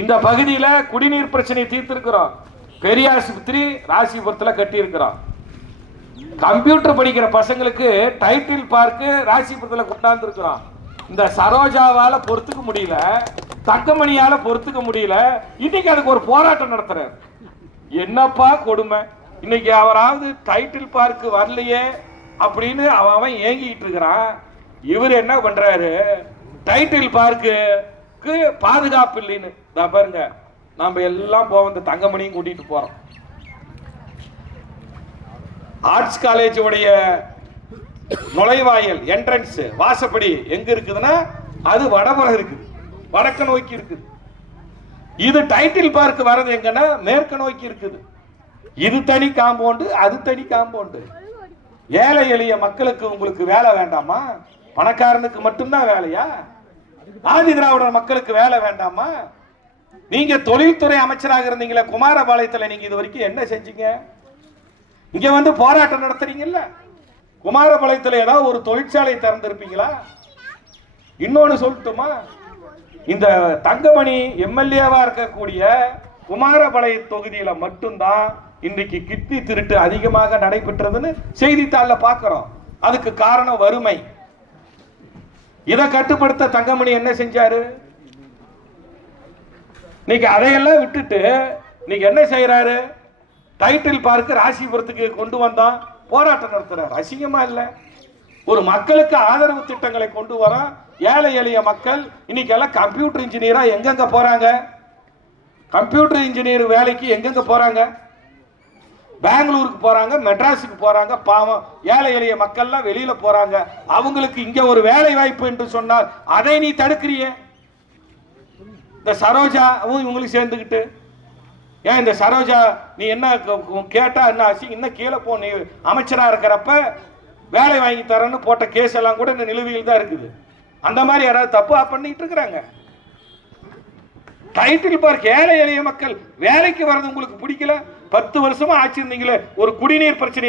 இந்த பகுதியில் குடிநீர் பிரச்சனையை தீர்த்திருக்கிறோம். பெரிய ஆஸ்பத்திரி ராசிபுரத்தில் கட்டி இருக்கிறோம். கம்ப்யூட்டர் படிக்கிற பசங்களுக்கு டைட்டில் பார்க்கு ராசிபுரத்தில் கொண்டாந்து இருக்கிறோம். இந்த சரோஜாவால பொறுத்துக்க முடியல, தங்கமணியால பொறுத்துக்க முடியல. இன்னைக்கு அதுக்கு ஒரு போராட்டம் நடத்துறாரு. என்னப்பா கொடுமை! இன்னைக்கு அவராவது டைட்டில் பார்க்கு வரலையே அப்படின்னு அவன் ஏங்கிட்டு இருக்கிறான். இவர் என்ன பண்றாரு, டைட்டில் பார்க்குக்கு பாதுகாப்பு இல்லைன்னு பாருங்க. நாம எல்லாம் போவோம், இந்த தங்கமணியும் கூட்டிட்டு போறோம். ஆர்ட்ஸ் காலேஜ் உடைய நுழைவாயில் என்ட்ரன்ஸ் வாசப்படி எங்க இருக்குதுன்னா அது வடபுறம் இருக்குது, வடக்கு நோக்கி இருக்குது. இது டைட்டில் பார்க் வர்றது எங்கன்னா மேற்கு நோக்கி இருக்குது. இது தனி காம்பவுண்டு, அது தனி காம்பவுண்டு. ஏழை எளிய மக்களுக்கு உங்களுக்கு வேலை வேண்டாமா? பணக்காரனுக்கு மட்டும்தான் வேலையா? ஆதி திராவிடர் மக்களுக்கு வேலை வேண்டாமா? நீங்க தொழில்துறை அமைச்சராக இருந்தீங்களே குமாரபாளையத்தில், நீங்க இது வரைக்கும் என்ன செஞ்சீங்க? இங்க வந்து போராட்டம் நடத்துறீங்கல்ல, குமாரபாளையத்தில் ஏதாவது ஒரு தொழிற்சாலை திறந்திருப்பீங்களா? இன்னொன்னு சொல்லட்டுமா, இந்த தங்கமணி எம்எல்ஏவா இருக்கக்கூடிய குமாரபாளைய தொகுதியில மட்டும்தான் இன்னைக்கு கிட்னி திருட்டு அதிகமாக நடைபெற்றதுன்னு செய்தித்தாள்ல பார்க்கிறோம். அதுக்கு காரணம் வறுமை. இதை கட்டுப்படுத்த தங்கமணி என்ன செஞ்சாரு? இன்னைக்கு அதையெல்லாம் விட்டுட்டு இன்னைக்கு என்ன செய்யறாரு? டைட்டில் பார்க்கு ராசிபுரத்துக்கு கொண்டு வந்தான், போராட்டம் நடத்துறாரு. அசிங்கமா இல்ல? ஒரு மக்களுக்கு ஆதரவு திட்டங்களை கொண்டு வர ஏழை எளிய மக்கள் இன்னைக்கு எல்லாம் கம்ப்யூட்டர் இன்ஜினியரா எங்கெங்க போறாங்க? கம்ப்யூட்டர் இன்ஜினியர் வேலைக்கு எங்கெங்க போறாங்க? பெங்களூருக்கு போறாங்க, மெட்ராஸுக்கு போறாங்க. பாவம் ஏழை எளிய மக்கள்லாம் வெளியில போறாங்க. அவங்களுக்கு இங்க ஒரு வேலை வாய்ப்பு என்று சொன்னால் அதை நீ தடுக்கிறிய. இந்த சரோஜாவும் இவங்களுக்கு சேர்ந்துக்கிட்டு, ஏன் இந்த சரோஜா நீ என்ன கேட்டா என்ன ஆச்சு? இன்னும் கீழே போ, நீ அமைச்சரா இருக்கிறப்ப வேலை வாங்கி தரேன்னு போட்ட கேஸ் எல்லாம் கூட இந்த நிலுவையில் தான் இருக்குது. அந்த மாதிரி யாராவது தப்பா பண்ணிட்டு இருக்கிறாங்க? டைட்டில் பார்க் ஏழை எளிய மக்கள் வேலைக்கு வர்றது உங்களுக்கு பிடிக்கல? 10 வருஷமா ஆட்சி இருந்தீங்களே, ஒரு குடிநீர் பிரச்சனை